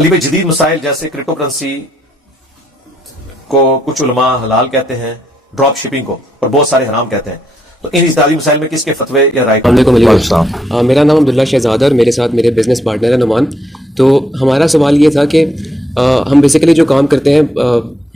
علی بھائی، جدید مسائل جیسے کرپٹو کرنسی کو کچھ علماء حلال کہتے ہیں، ڈراپ شپنگ کو، اور بہت سارے حرام کہتے ہیں، تو ان اجتہادی مسائل میں کس کے فتوے یا رائے؟ میرا نام عبداللہ شہزاد اور میرے ساتھ میرے بزنس پارٹنر ہے نعمان. تو ہمارا سوال یہ تھا کہ ہم بیسیکلی جو کام کرتے ہیں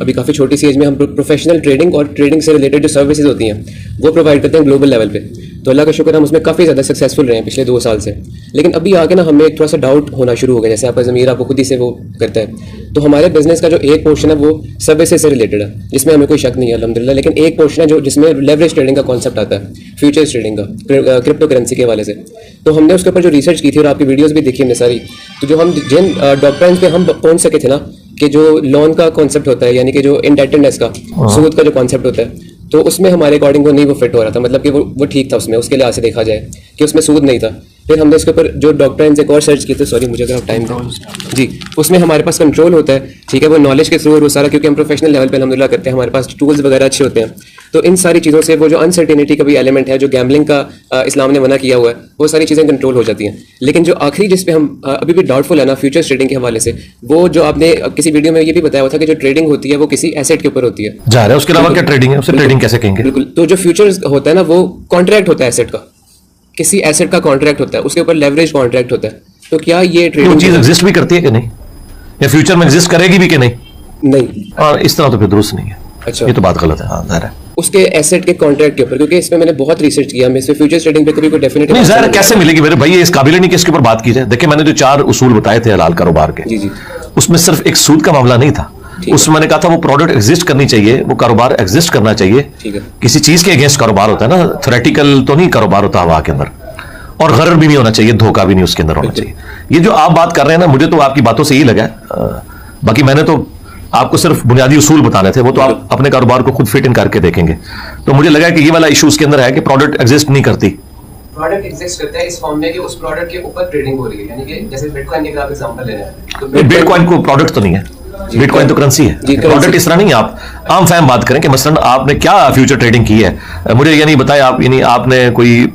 ابھی کافی چھوٹی سی ایج میں ہم پروفیشنل ٹریڈنگ اور ٹریڈنگ سے ریلیٹڈ جو سروسز ہوتی ہیں وہ پرووائڈ کرتے ہیں گلوبل لیول پہ. تو اللہ کا شکر ہم اس میں کافی زیادہ سکسیزفل رہے ہیں پچھلے 2 سال سے. لیکن ابھی آگے نا ہمیں ایک تھوڑا سا ڈاؤٹ ہونا شروع ہو گیا، جیسے آپ کا ضمیر آپ کو خود ہی سے وہ کرتا ہے. تو ہمارے بزنس کا جو ایک پورشن ہے وہ سروسز سے ریلیٹڈ ہے، جس میں ہمیں کوئی شک نہیں ہے الحمدللہ. لیکن ایک پورشن ہے جس میں لیوریج ٹریڈنگ کا کانسیپٹ آتا ہے، فیوچرز ٹریڈنگ کا کرپٹو کرنسی کے حوالے سے. تو ہم نے اس کے اوپر جو ریسرچ کی تھی اور آپ کی ویڈیوز بھی دیکھی ہم نے ساری، تو جو ہم جن ڈاکٹرائنس پہ ہم پہنچ سکے تھے نا کہ جو لون کا کانسیپٹ ہوتا ہے، یعنی کہ جو انڈیٹڈنس کا سود کا جو کانسیپٹ ہوتا ہے، تو اس میں ہمارے اکارڈنگ وہ نہیں وہ فٹ ہو رہا تھا. مطلب کہ وہ ٹھیک تھا اس کے لحاظ سے دیکھا جائے کہ اس میں سود نہیں تھا. پھر ہم نے اس کے اوپر جو ڈاکٹرائنس ایک اور سرچ کی تھی، سوری مجھے اگر آپ ٹائم دیں جی، اس میں ہمارے پاس کنٹرول ہوتا ہے، ٹھیک ہے، وہ نالج کے تھرو اور وہ سارا، کیونکہ ہم پروفیشنل لیول پہ الحمدللہ کرتے ہیں، ہمارے پاس ٹولز وغیرہ اچھے ہوتے ہیں. تو ان ساری چیزوں سے وہ جو انسرٹینٹی کا بھی ایلیمنٹ ہے، جو گیمبلنگ کا اسلام نے منع کیا ہوا ہے، وہ ساری چیزیں کنٹرول ہو جاتی ہیں. لیکن جو آخری جس پہ ہم ابھی بھی ڈاؤٹ فل ہے نا فیوچر ٹریڈنگ کے حوالے سے، وہ جو آپ نے کسی ویڈیو میں یہ بھی بتایا ہوا تھا کہ جو ٹریڈنگ ہوتی ہے وہ کسی ایسٹ کے اوپر ہوتی ہے جا رہا ہے. اس کے علاوہ کیا ٹریڈنگ ہے؟ اسے ٹریڈنگ کیسے کہیں گے؟ بالکل. تو جو فیوچرز ہوتا ہے نا وہ کانٹریکٹ ہوتا ہے ایسٹ کا، کسی ایسٹ کا کانٹریکٹ ہوتا ہے، اس کے اوپر لیوریج کانٹریکٹ ہوتا ہے. تو کیا یہ ٹریڈنگ چیز ایگزسٹ بھی کرتی ہے کہ نہیں، یا فیوچر میں ایگزسٹ کرے گی بھی کہ نہیں؟ نہیں. اور اس طرح تو پھر درست نہیں ہے. اچھا، یہ تو بات غلط ہے. ہاں ظاہر ہے اس کے ایسٹ کے کانٹریکٹ کے اوپر، کیونکہ اس میں میں نے بہت ریسرچ کیا، میں اس میں فیوچر ٹریڈنگ پہ کبھی کوئی ڈیفینیٹ نہیں. ظاہر کیسے ملے گی میرے بھائی؟ اس قابل نہیں کہ اس کے اوپر بات کی جائے. دیکھیں، میں نے جو 4 اصول بتائے تھے حلال کاروبار کے، جی جی، اس میں صرف ایک سود کا معاملہ نہیں تھا. اس میں نے کہا تھا وہ پروڈکٹ ایگزسٹ کرنی چاہیے، وہ کاروبار ایگزسٹ کرنا چاہیے. کسی چیز کے اگینسٹ کاروبار ہوتا ہے نا، تھیوریٹیکل تو نہیں کاروبار ہوتا ہوا کے اندر، اور غرر بھی نہیں ہونا چاہیے، دھوکہ بھی نہیں اس کے اندر ہونا چاہیے. یہ جو آپ بات کر رہے ہیں نا، مجھے تو آپ کی باتوں سے یہی لگا ہے. باقی میں نے تو آپ کو صرف بنیادی اصول بتانے تھے، وہ تو آپ اپنے کاروبار کو خود فٹ ان کر کے دیکھیں گے. تو مجھے لگا کہ یہ والا ایشو اس کے اندر ہے کہ پروڈکٹ ایگزسٹ نہیں کرتی. پروڈکٹ ایگزسٹ کرتا ہے اس فارم میں کہ اس پروڈکٹ کے اوپر ٹریڈنگ ہو رہی ہے، یعنی کہ جیسے بٹ کوائن کا آپ ایگزامپل لے رہے ہیں، تو بٹ کوائن کو پروڈکٹ تو نہیں ہے، بٹ کوائن تو کرنسی ہے. پروڈکٹ اس طرح نہیں ہے. آپ عام فہم بات کریں کہ مثلا آپ نے کیا فیوچر ٹریڈنگ کی ہے. مجھے یہ نہیں بتایا آپ، یعنی آپ نے کوئی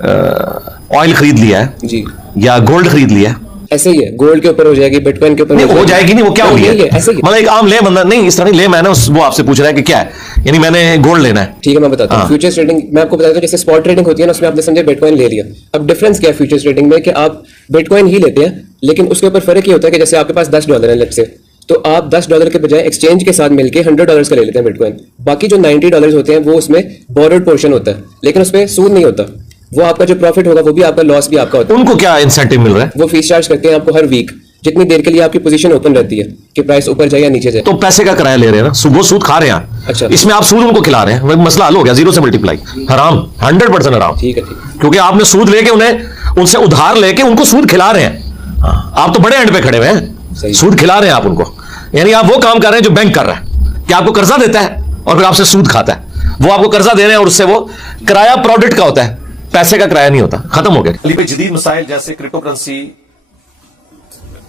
آئل خرید لیا ہے جی، یا گولڈ خرید لیا ہے. ایسے ہی ہے، گولڈ کے اوپر ہو جائے گی، بٹ کوائن کے اوپر ہو جائے گی. نہیں، وہ کیا ہو گیا مطلب ایک عام لے بندہ نہیں، اس طرح نہیں. لے میں نے وہ آپ سے پوچھ رہا ہے کہ کیا ہے، یعنی میں نے گولڈ لینا ہے. ٹھیک ہے، میں بتاتا ہوں. فیوچر ٹریڈنگ میں آپ کو بتاتا ہوں، جیسے اسپاٹ ٹریڈنگ ہوتی ہے نا، اس میں آپ نے سمجھے بٹ کوائن لے لیا. اب ڈفرنس کیا ہے فیوچر ٹریڈنگ میں کہ آپ بٹ کوائن ہی لیتے ہیں، لیکن اس کے اوپر فرق یہ ہوتا ہے کہ جیسے آپ کے پاس $10 ہیں لیٹ سے، تو آپ $10 کے بجائے ایکسچینج کے ساتھ مل کے $100 کا لے لیتے ہیں بٹ کوائن. باقی جو $90 ہوتے ہیں وہ اس میں بورڈ پورشن ہوتا ہے، لیکن اس میں سود نہیں ہوتا. وہ آپ کا جو پروفٹ ہوگا وہ بھی آپ کا، لاس بھی آپ کا ہوتا ہے. ان کو کیا انسینٹیو مل رہا ہے؟ وہ فیس چارج کرتے ہیں آپ کو ہر ویک، جتنی دیر کے لیے آپ کی پوزیشن اوپن رہتی ہے کہ پرائس اوپر جائے یا نیچے جائے. تو پیسے کا کرایہ لے رہے ہیں نا، وہ سود کھا رہے ہیں. اچھا، اس میں آپ سود ان کو کھلا رہے ہیں، مسئلہ حل ہو گیا. 0 سے ملٹیپلائی حرام، 100% حرام. ٹھیک ہے، کیونکہ آپ نے سود لے کے ان سے ادھار لے کے ان کو سود کھلا رہے ہیں. آپ تو بڑے اینڈ پہ کھڑے ہوئے ہیں، سود کھلا رہے ہیں آپ ان کو. یعنی آپ وہ کام کر رہے ہیں جو بینک کر رہا ہے کہ آپ کو قرضہ دیتا ہے اور پھر آپ سے سود کھاتا ہے. وہ آپ کو قرضہ دے رہے ہیں اور اس سے وہ کرایہ پروڈکٹ کا ہوتا ہے، پیسے کا کرایہ نہیں ہوتا. ختم ہو گیا. علی بھائی، جدید مسائل جیسے کرپٹو کرنسی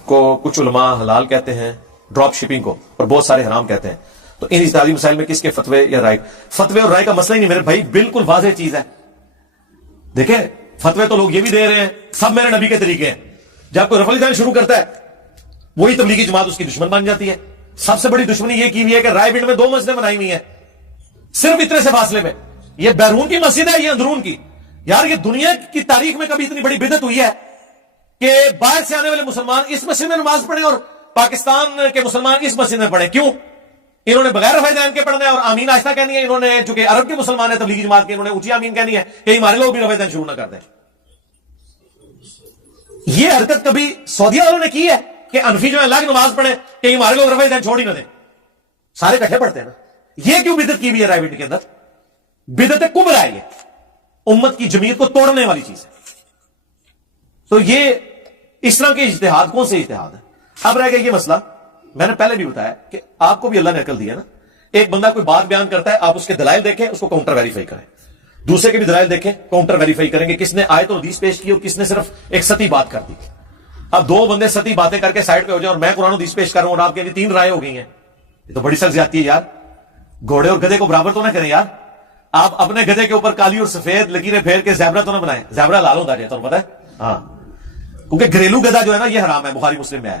کو کچھ علماء حلال کہتے ہیں، ڈراپ شپنگ کو، اور بہت سارے حرام کہتے ہیں. تو ان اجتہادی مسائل میں کس کے فتوے یا رائے؟ فتوے اور رائے کا مسئلہ ہی نہیں میرے بھائی، بالکل واضح چیز ہے. دیکھیں، فتوے تو لوگ یہ بھی دے رہے ہیں، سب میرے نبی کے طریقے ہیں. جب کوئی رفع دین شروع کرتا ہے، وہی تبلیغی جماعت اس کی دشمن بن جاتی ہے. سب سے بڑی دشمنی یہ کی ہوئی ہے کہ رائے بنڈ میں 2 مسجدیں بنائی ہوئی ہیں، صرف اتنے سے فاصلے میں. یہ بیرون کی مسجد ہے، یہ اندرون کی. یار یہ دنیا کی تاریخ میں کبھی اتنی بڑی بدعت ہوئی ہے کہ باہر سے آنے والے مسلمان اس مسجد میں نماز پڑھیں اور پاکستان کے مسلمان اس مسجد میں پڑھیں. کیوں؟ انہوں نے بغیر رفع دین کے پڑھنا ہے اور آمین آہستہ کہنی ہے. انہوں نے جو کہ عرب کے مسلمان ہیں تبلیغی جماعت کے، انہوں نے اونچی آمین کہنی ہے کہ ہمارے لوگ بھی رفع دین شروع نہ کر دیں. یہ حرکت کبھی سعودیہ والوں نے کی ہے کہ انفی جو ہے الگ نماز پڑھیں کہ ہمارے لوگ رفع دین چھوڑ ہی نہ دیں؟ سارے اکٹھے پڑھتے ہیں نا. یہ کیوں بدعت کی ہوئی ہے رائے بنڈ کے اندر؟ بدعت کبریٰ ہے، یہ امت کی جمعیت کو توڑنے والی چیز ہے. تو یہ اس طرح کے اجتہاد کون سے اجتہاد ہے؟ اب رہ گیا یہ مسئلہ، میں نے پہلے بھی بتایا کہ آپ کو بھی اللہ نے عقل دی ہے نا. ایک بندہ کوئی بات بیان کرتا ہے، آپ اس کے دلائل دیکھیں، اس کو کاؤنٹر ویریفائی کریں. دوسرے کے بھی دلائل دیکھیں، کاؤنٹر ویریفائی کریں گے کس نے آیت اور حدیث پیش کی اور کس نے صرف ایک سطحی بات کر دی. اب 2 بندے سطحی باتیں کر کے سائڈ پہ ہو جائیں اور میں قرآن و حدیث پیش کر رہا ہوں اور آپ کے 3 رائے ہو گئی ہیں، یہ تو بڑی سخت زیادتی ہے یار. گھوڑے اور گدھے کو برابر تو نہ کریں یار. آپ اپنے گدھے کے اوپر کالی اور سفید لکیریں پھیر کے زیبرا تو نہ بنائیں. زیبرا لال ہوتا ہے تو پتہ ہے، ہاں، کیونکہ گھریلو گدھا جو ہے نا یہ حرام ہے، بخاری مسلم میں ہے.